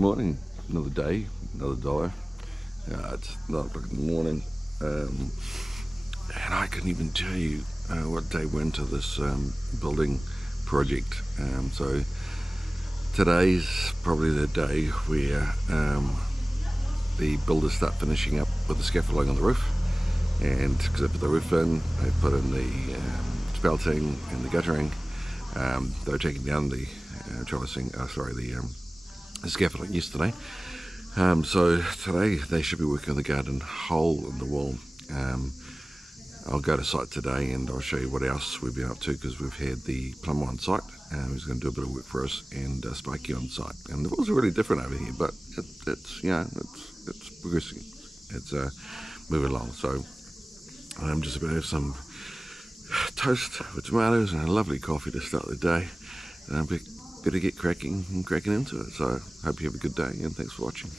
Good morning. Another day, another dollar. It's 9 o'clock in the morning, and I couldn't even tell you what day went to this building project. So today's probably the day where the builders start finishing up with the scaffolding on the roof, and because they put the roof in, they put in the spouting and the guttering. They were taking down the scaffolding yesterday. So today they should be working on the garden hole in the wall. I'll go to site today and I'll show you what else we've been up to, because we've had the plumber on site who's going to do a bit of work for us, and Spikey on site. And the walls are really different over here, but it's progressing. It's moving along. So I'm just about to have some toast with tomatoes and a lovely coffee to start the day. And I better get cracking into it. So hope you have a good day, and thanks for watching.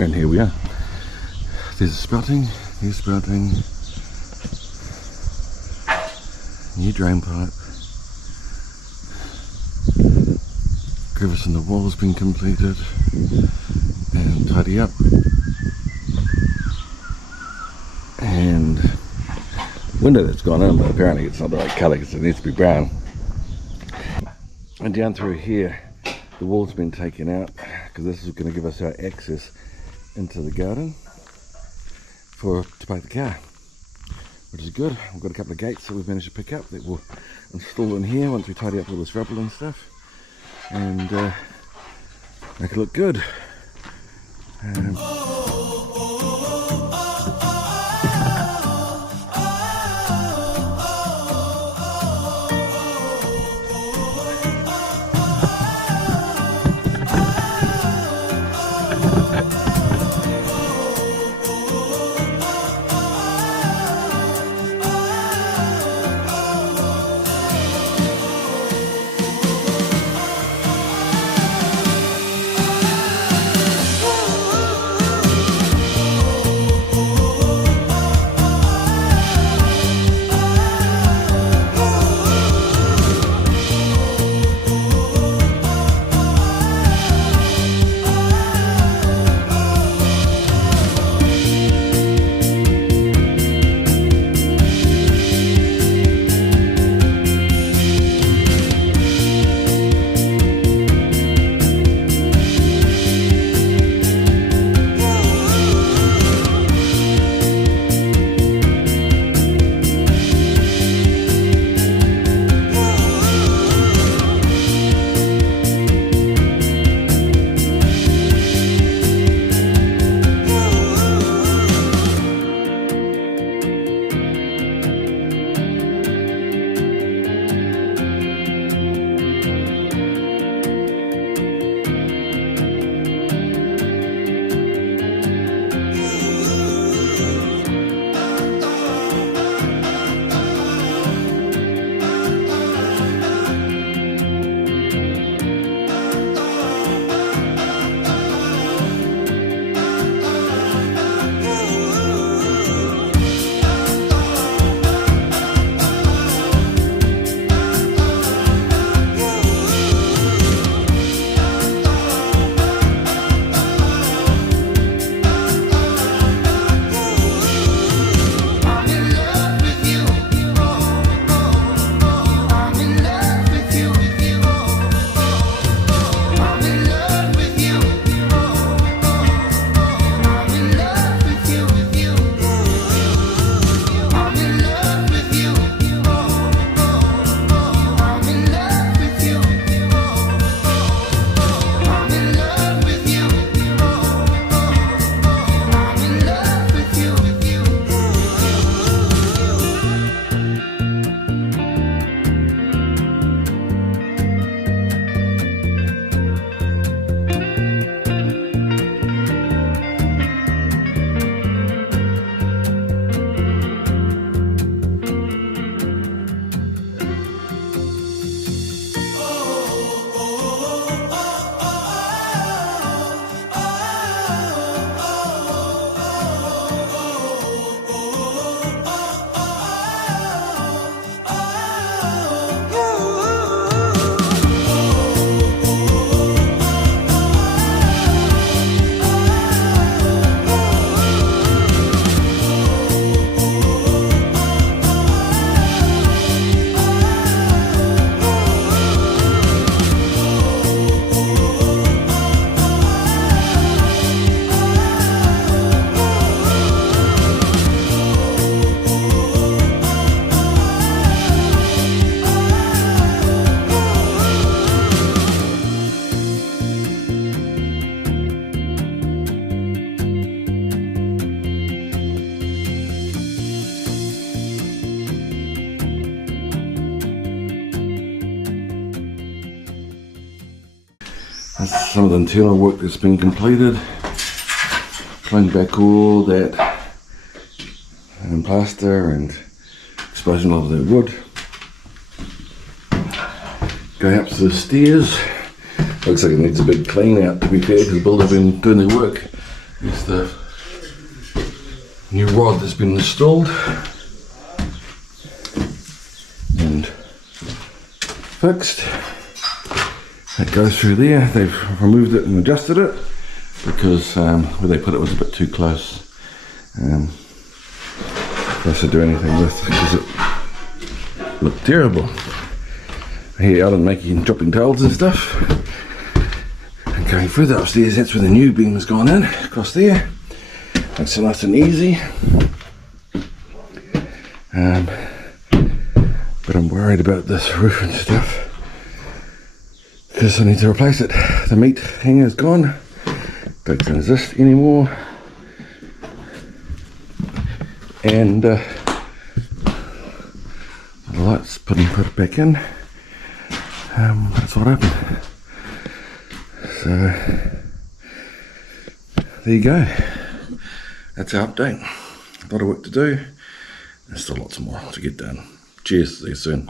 And here we are. There's a spouting, here's spouting, new drain pipe, crevice in the wall has been completed, and tidy up, and window that's gone in, but apparently it's not the right colour because it needs to be brown. And down through here the wall's been taken out because this is going to give us our access into the garden to park the car, which is good. We've got a couple of gates that we've managed to pick up that we'll install in here once we tidy up all this rubble and stuff, and make it look good. That's some of the internal work that's been completed. Cleaned back all that plaster and exposing all of the wood. Going up to the stairs. Looks like it needs a big clean out, to be fair, because the builder have been doing their work. It's the new rod that's been installed and fixed. It goes through there. They've removed it and adjusted it because where they put it was a bit too close for us to do anything with, because it looked terrible. I hear Alan dropping tiles and stuff. And going further upstairs, that's where the new beam has gone in, across there. Makes it nice and easy. But I'm worried about this roof and stuff, because I need to replace it. The meat hanger's gone, don't exist anymore, and the lights put it back in. That's what happened. So there you go. That's our update. A lot of work to do, and still lots more to get done. Cheers, see you soon.